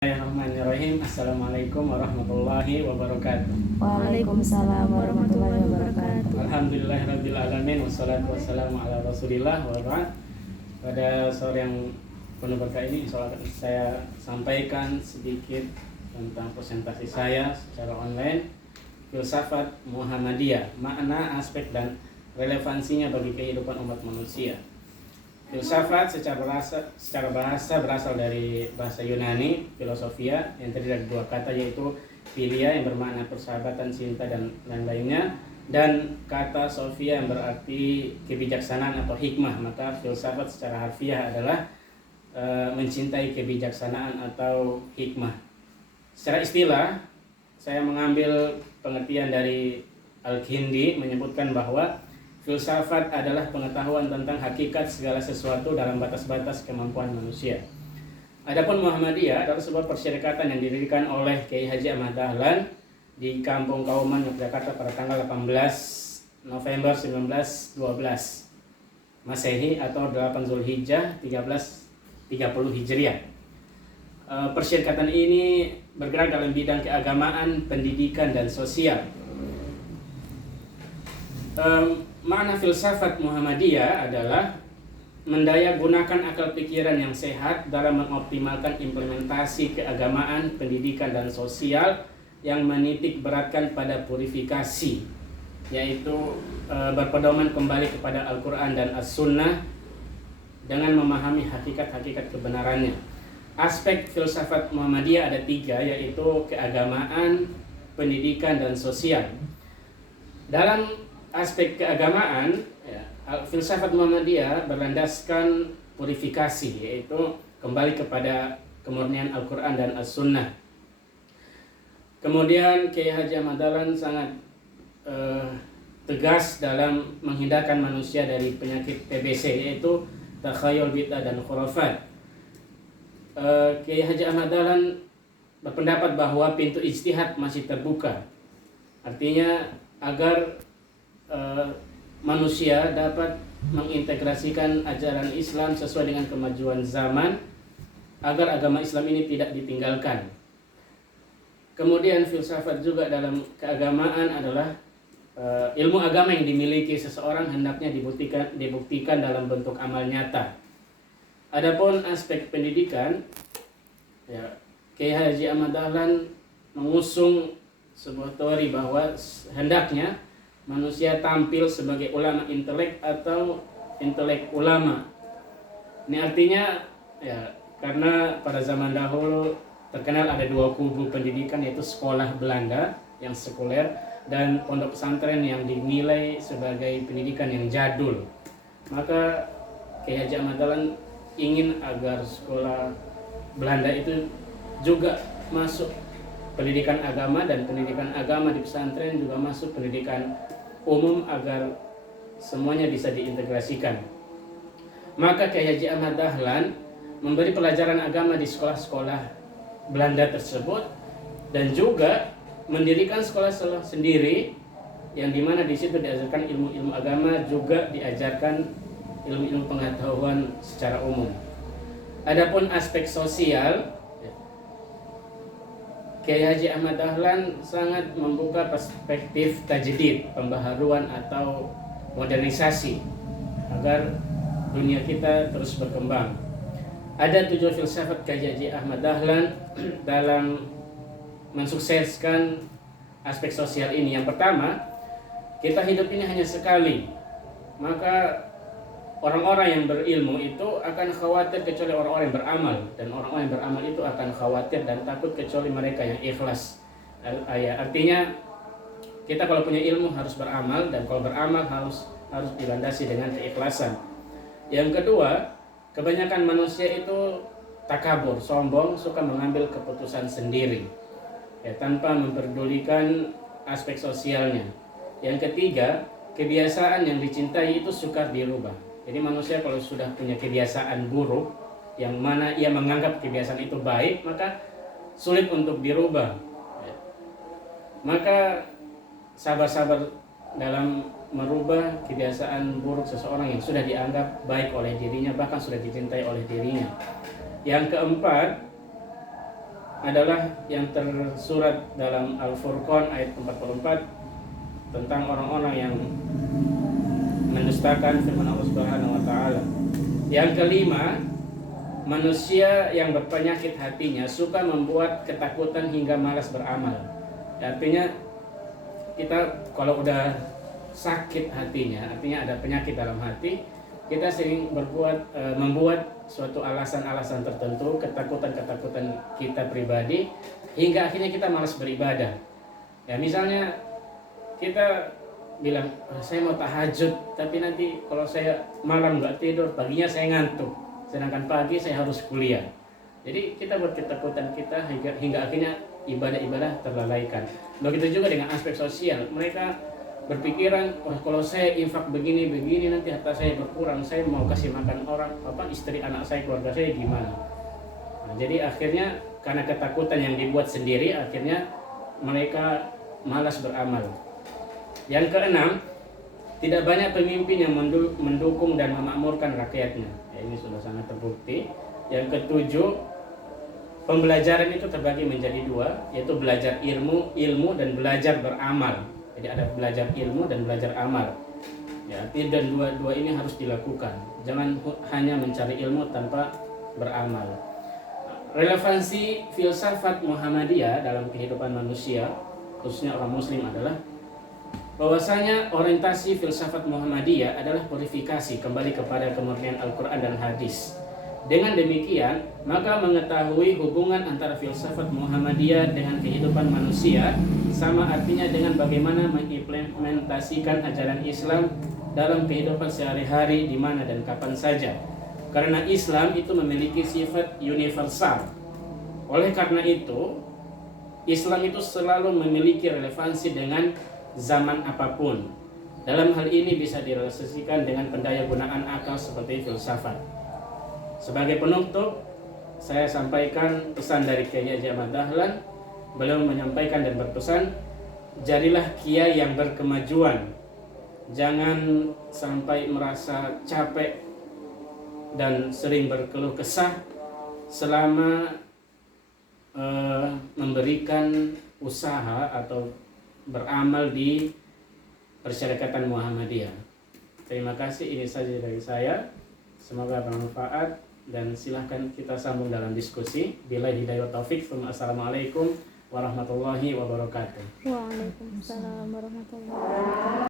Bismillahirrahmanirrahim. Assalamualaikum warahmatullahi wabarakatuh. Waalaikumsalam warahmatullahi wabarakatuh. Alhamdulillahirabbil alamin wassalatu wassalamu ala Rasulillah wa ba'd. Pada sore yang penuh berkah ini saya sampaikan sedikit tentang presentasi saya secara online, Filsafat Muhammadiyah, makna, aspek dan relevansinya bagi kehidupan umat manusia. Filsafat secara bahasa berasal dari bahasa Yunani, filosofia, yang terdiri dari dua kata, yaitu philia yang bermakna persahabatan, cinta dan lain-lainnya, dan kata sophia yang berarti kebijaksanaan atau hikmah. Maka filsafat secara harfiah adalah mencintai kebijaksanaan atau hikmah. Secara istilah, saya mengambil pengertian dari Al-Kindi menyebutkan bahwa filsafat adalah pengetahuan tentang hakikat segala sesuatu dalam batas-batas kemampuan manusia. Adapun Muhammadiyah adalah sebuah persyarikatan yang didirikan oleh Kiai Haji Ahmad Dahlan di Kampung Kauman, Yogyakarta pada tanggal 18 November 1912 Masehi atau 8 Zulhijjah 1330 Hijriah. Persyarikatan ini bergerak dalam bidang keagamaan, pendidikan dan sosial. Makna filsafat Muhammadiyah adalah mendaya gunakan akal pikiran yang sehat dalam mengoptimalkan implementasi keagamaan, pendidikan dan sosial yang menitik beratkan pada purifikasi, yaitu berpedoman kembali kepada Al-Quran dan As-Sunnah dengan memahami hakikat-hakikat kebenarannya. Aspek filsafat Muhammadiyah ada 3, yaitu keagamaan, pendidikan dan sosial. Dalam aspek keagamaan, filsafat Muhammadiyah berlandaskan purifikasi, yaitu kembali kepada kemurnian Al-Quran dan As-Sunnah. Kemudian Kiai Haji Ahmad Dahlan sangat tegas dalam menghindarkan manusia dari penyakit TBC, yaitu takhayul, bid'ah dan khurafat. Kiai Haji Ahmad Dahlan berpendapat bahwa pintu ijtihad masih terbuka, artinya agar manusia dapat mengintegrasikan ajaran Islam sesuai dengan kemajuan zaman, agar agama Islam ini tidak ditinggalkan. Kemudian filsafat juga dalam keagamaan adalah ilmu agama yang dimiliki seseorang hendaknya dibuktikan dalam bentuk amal nyata. Adapun aspek pendidikan, Kiai Haji Ahmad Dahlan mengusung sebuah teori bahwa hendaknya manusia tampil sebagai ulama intelek atau intelek ulama. Ini artinya karena pada zaman dahulu terkenal ada 2 kubu pendidikan, yaitu sekolah Belanda yang sekuler dan pondok pesantren yang dinilai sebagai pendidikan yang jadul. Maka Kiai Haji Ahmad Dahlan ingin agar sekolah Belanda itu juga masuk pendidikan agama, dan pendidikan agama di pesantren juga masuk pendidikan umum agar semuanya bisa diintegrasikan. Maka Kiai Haji Ahmad Dahlan memberi pelajaran agama di sekolah-sekolah Belanda tersebut, dan juga mendirikan sekolah sendiri yang dimana di situ diajarkan ilmu-ilmu agama, juga diajarkan ilmu-ilmu pengetahuan secara umum. Adapun aspek sosial, Kiai Haji Ahmad Dahlan sangat membuka perspektif tajdid, pembaharuan atau modernisasi, agar dunia kita terus berkembang. Ada 7 filsafat Kiai Haji Ahmad Dahlan dalam mensukseskan aspek sosial ini. Yang pertama, kita hidup ini hanya sekali, maka orang-orang yang berilmu itu akan khawatir kecuali orang-orang yang beramal, dan orang-orang yang beramal itu akan khawatir dan takut kecuali mereka yang ikhlas. Artinya kita kalau punya ilmu harus beramal, dan kalau beramal harus dilandasi dengan keikhlasan. Yang kedua, kebanyakan manusia itu takabur, sombong, suka mengambil keputusan sendiri, tanpa memperdulikan aspek sosialnya. Yang ketiga, kebiasaan yang dicintai itu sukar dirubah. Jadi manusia kalau sudah punya kebiasaan buruk, yang mana ia menganggap kebiasaan itu baik, maka sulit untuk dirubah. Maka sabar-sabar dalam merubah kebiasaan buruk seseorang yang sudah dianggap baik oleh dirinya, bahkan sudah dicintai oleh dirinya. Yang keempat, adalah yang tersurat dalam Al-Furqan ayat 44 tentang orang-orang yang mendustakan firman Allah Subhanahu wa taala. Yang kelima, manusia yang berpenyakit hatinya suka membuat ketakutan hingga malas beramal. Artinya kita kalau udah sakit hatinya, artinya ada penyakit dalam hati, kita sering membuat suatu alasan-alasan tertentu, ketakutan-ketakutan kita pribadi, hingga akhirnya kita malas beribadah. Ya misalnya kita bilang, saya mau tahajud, tapi nanti kalau saya malam nggak tidur, paginya saya ngantuk, sedangkan pagi saya harus kuliah. Jadi kita buat ketakutan kita hingga akhirnya ibadah-ibadah terlalaikan. Begitu juga dengan aspek sosial, mereka berpikiran, kalau saya infak begini nanti harta saya berkurang, saya mau kasih makan orang, istri anak saya, keluarga saya gimana? Nah, jadi akhirnya karena ketakutan yang dibuat sendiri, akhirnya mereka malas beramal. Yang keenam, tidak banyak pemimpin yang mendukung dan memakmurkan rakyatnya. Ya, ini sudah sangat terbukti. Yang ketujuh, pembelajaran itu terbagi menjadi dua, yaitu belajar ilmu dan belajar beramal. Jadi ada belajar ilmu dan belajar amal. Ya, dan dua ini harus dilakukan. Jangan hanya mencari ilmu tanpa beramal. Relevansi filsafat Muhammadiyah dalam kehidupan manusia, khususnya orang Muslim, adalah bahwasanya orientasi filsafat Muhammadiyah adalah purifikasi kembali kepada kemurnian Al-Quran dan Hadis. Dengan demikian, maka mengetahui hubungan antara filsafat Muhammadiyah dengan kehidupan manusia sama artinya dengan bagaimana mengimplementasikan ajaran Islam dalam kehidupan sehari-hari di mana dan kapan saja. Karena Islam itu memiliki sifat universal. Oleh karena itu, Islam itu selalu memiliki relevansi dengan zaman apapun. Dalam hal ini bisa direlasikan dengan pendayagunaan akal seperti filsafat. Sebagai penutup, saya sampaikan pesan dari Kiai Haji Ahmad Dahlan. Beliau menyampaikan dan berpesan, jadilah kiai yang berkemajuan. Jangan sampai merasa capek dan sering berkeluh kesah selama memberikan usaha atau beramal di Persyarikatan Muhammadiyah. Terima kasih, ini saja dari saya. Semoga bermanfaat dan silahkan kita sambung dalam diskusi. Billahi hidayah taufik. Assalamualaikum warahmatullahi wabarakatuh. Waalaikumsalam warahmatullahi wabarakatuh.